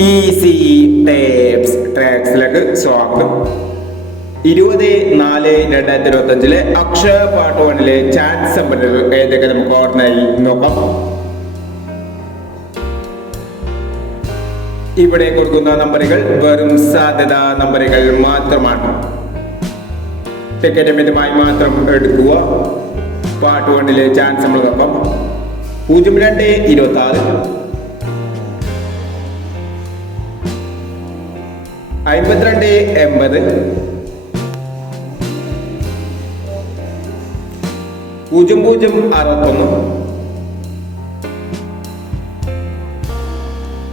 Easy tapes ട്രാക്സിലേക്ക് സ്വാഗതം. 20/4/2025 Akshaya part 1 chat സമ്പന്നർ ഏതൊക്കെ നമുക്ക് ഓർമ്മയായി നോക്കാം. ഇവിടെ കൊടുക്കുന്ന നമ്പറുകൾ വെറും സാധ്യതാ നമ്പറുകൾ മാത്രമാണ്. ടിക്കറ്റ് മിതമായി മാത്രം എടുക്കുക. പാർട്ട് 1 ചാൻസ് നമ്മൾ നോക്കാം. 02-26 52-80 00-61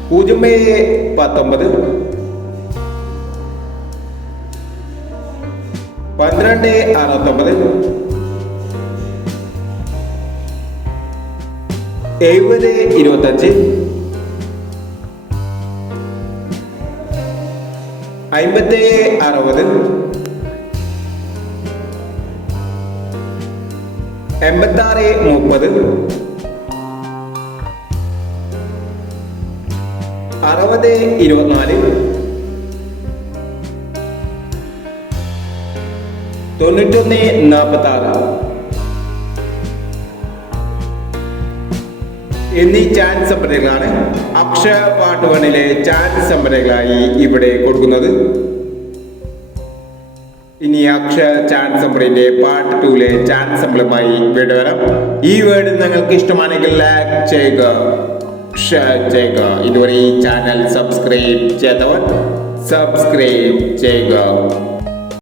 0-19 12-69 70-25 57-60 86-30 60-24 91-46 എന്നീ ചാൻസ് സമ്പന്നകളാണ് അക്ഷയ പാർട്ട് 1 ചാൻസ് സമ്പന്നകളായി ഇവിടെ കൊടുക്കുന്നത്. ഇനി അക്ഷയ ചാൻസ് സമ്പന്നന്റെ പാർട്ട് 2 ചാൻസ് സമ്പന്നമായി വീണ്ടും വരാം. ഈ വീഡിയോ നിങ്ങൾക്ക് ഇഷ്ടമാണെങ്കിൽ ലൈക്ക് ചെയ്യുക, ഷെയർ ചെയ്യുക. ഇതുവരെ ഈ ചാനൽ സബ്സ്ക്രൈബ് ചെയ്തവർ സബ്സ്ക്രൈബ് ചെയ്യുക.